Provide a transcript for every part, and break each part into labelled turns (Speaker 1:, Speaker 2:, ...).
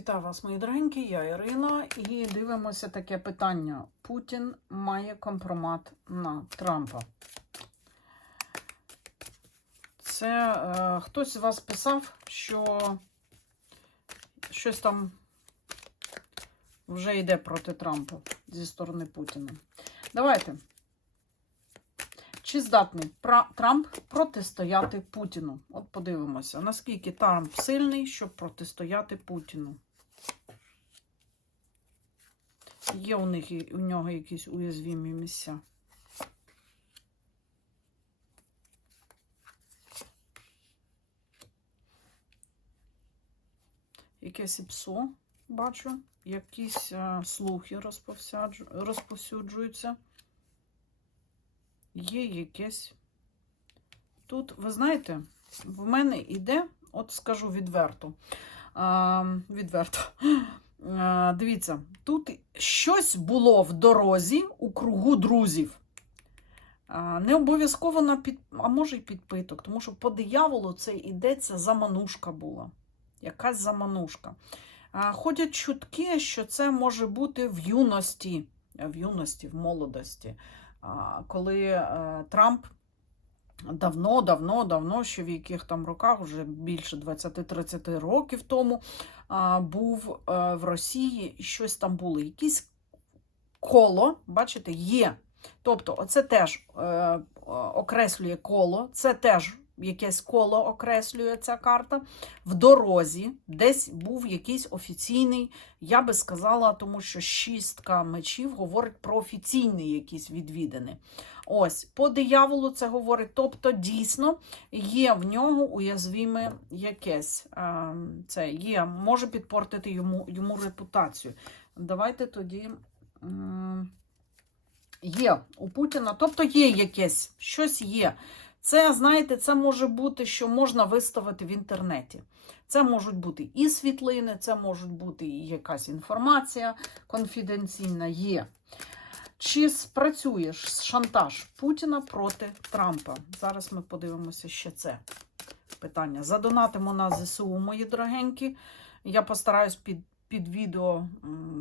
Speaker 1: Вітаю вас, мої дорогенькі, я Ірина, і дивимося таке питання. Путін має компромат на Трампа. Це е, хтось з вас писав, що щось там вже йде проти Трампа зі сторони Путіна. Давайте. Чи здатний Трамп протистояти Путіну? От подивимося, наскільки Трамп сильний, щоб протистояти Путіну. Є у них у нього якісь уязвімі місця. Якесь іпсо бачу, якісь е, слухи розповсюджуються. Є якесь. Тут, ви знаєте, в мене іде, от скажу відверто. А, відверто. А, дивіться, тут щось було в дорозі у кругу друзів. Не обов'язково на під, а може й підпиток, тому що по дияволу це йдеться заманушка була. Якась заманушка. Ходять чутки, що це може бути в юності, в юності, в молодості, коли е, Трамп давно, давно, давно, ще в яких там роках, вже більше 20-30 років тому, був е, в Росії щось там було. Якісь коло, бачите, є. Тобто, оце теж е, окреслює коло, це теж якесь коло окреслює ця карта. В дорозі десь був якийсь офіційний, я би сказала, тому що шістка мечів говорить про офіційні якісь відвідини. Ось, по дияволу це говорить. Тобто, дійсно, є в нього уязвіме якесь. Це є, може підпортити йому, йому репутацію. Давайте тоді. Є у Путіна, тобто є якесь, щось є. Це, знаєте, це може бути, що можна виставити в інтернеті. Це можуть бути і світлини, це можуть бути і якась інформація конфіденційна є. Чи спрацює шантаж Путіна проти Трампа? Зараз ми подивимося ще це питання. Задонатимо на ЗСУ, мої дорогенькі. Я постараюсь під, під відео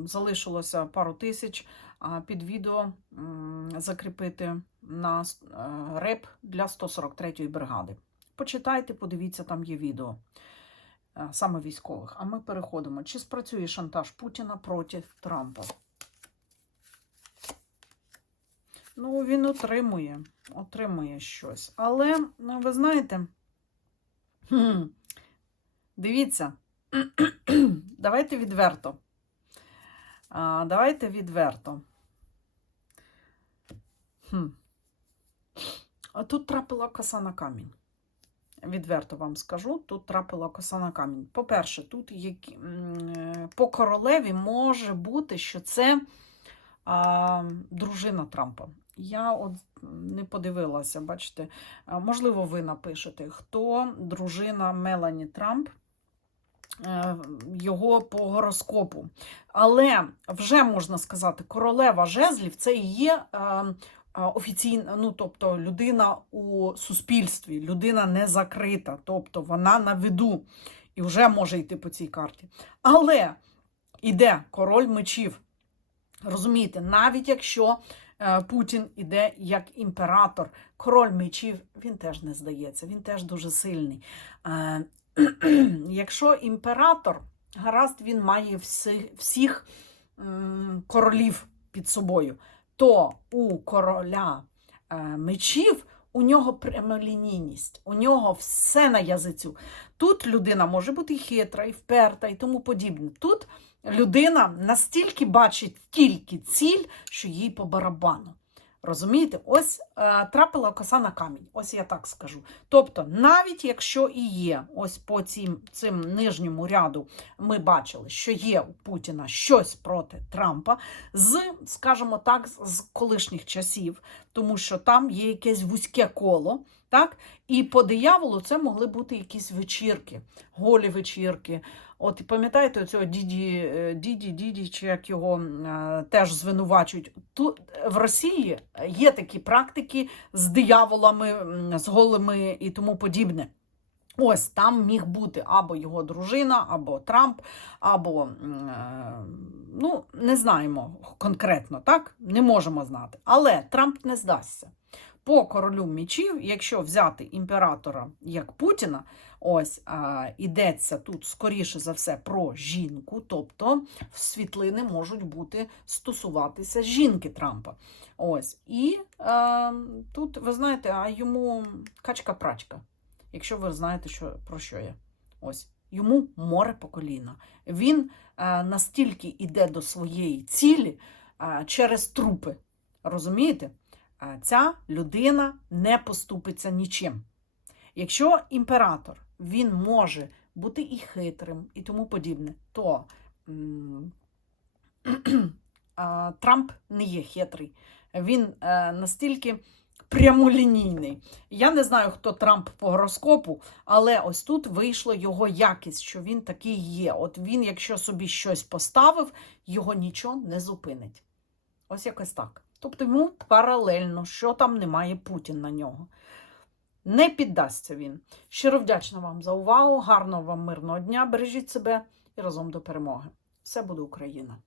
Speaker 1: залишилося пару тисяч, а під відео закріпити на е, реп для 143-ї бригади. Почитайте, подивіться, там є відео е, саме військових. А ми переходимо. Чи спрацює шантаж Путіна проти Трампа? Ну, він отримує, отримує щось. Але, ну, ви знаєте, дивіться, давайте відверто. Давайте відверто. Хм. Тут трапила коса на камінь. Відверто вам скажу, тут трапила коса на камінь. По-перше, тут е, по королеві може бути, що це а, дружина Трампа. Я от не подивилася, бачите, можливо, ви напишете, хто дружина Мелані Трамп, е, його по гороскопу. Але вже можна сказати, королева жезлів це і є е, е, офіційна, ну тобто людина у суспільстві, людина не закрита, тобто вона на виду і вже може йти по цій карті. Але іде король мечів. Розумієте, навіть якщо е, Путін іде як імператор, король мечів, він теж не здається, він теж дуже сильний. Е, якщо імператор, гаразд, він має всі, всіх м, королів під собою, то у короля е, мечів у нього прямолінійність, у нього все на язицю. Тут людина може бути хитра, і вперта, і тому подібне. Тут людина настільки бачить тільки ціль, що їй по барабану. Розумієте, ось е, трапила коса на камінь, ось я так скажу. Тобто, навіть якщо і є, ось по цим, цим нижньому ряду ми бачили, що є у Путіна щось проти Трампа з, скажімо так, з- колишніх часів, тому що там є якесь вузьке коло, так? І по дияволу це могли бути якісь вечірки, голі вечірки. От пам'ятаєте цього діді, е, діді, діді, чи як його е, теж звинувачують. Тут в Росії є такі практики з дияволами, з голими і тому подібне. Ось там міг бути або його дружина, або Трамп, або е, ну, не знаємо конкретно, так? Не можемо знати. Але Трамп не здасться. По королю мічів, якщо взяти імператора як Путіна, ось а, ідеться тут скоріше за все про жінку, тобто світлини можуть бути стосуватися жінки Трампа. Ось. І е, тут, ви знаєте, а йому качка-прачка якщо ви знаєте, що, про що я. Ось. Йому море по коліна. Він е, настільки йде до своєї цілі е, через трупи. Розумієте? Е, ця людина не поступиться нічим. Якщо імператор він може бути і хитрим, і тому подібне, то Трамп не є хитрий. Він е, настільки прямолінійний. Я не знаю, хто Трамп по гороскопу, але ось тут вийшло його якість, що він такий є. От він, якщо собі щось поставив, його нічого не зупинить. Ось якось так. Тобто йому паралельно, що там немає Путін на нього. Не піддасться він. Щиро вдячна вам за увагу. Гарного вам мирного дня. Бережіть себе і разом до перемоги. Все буде Україна!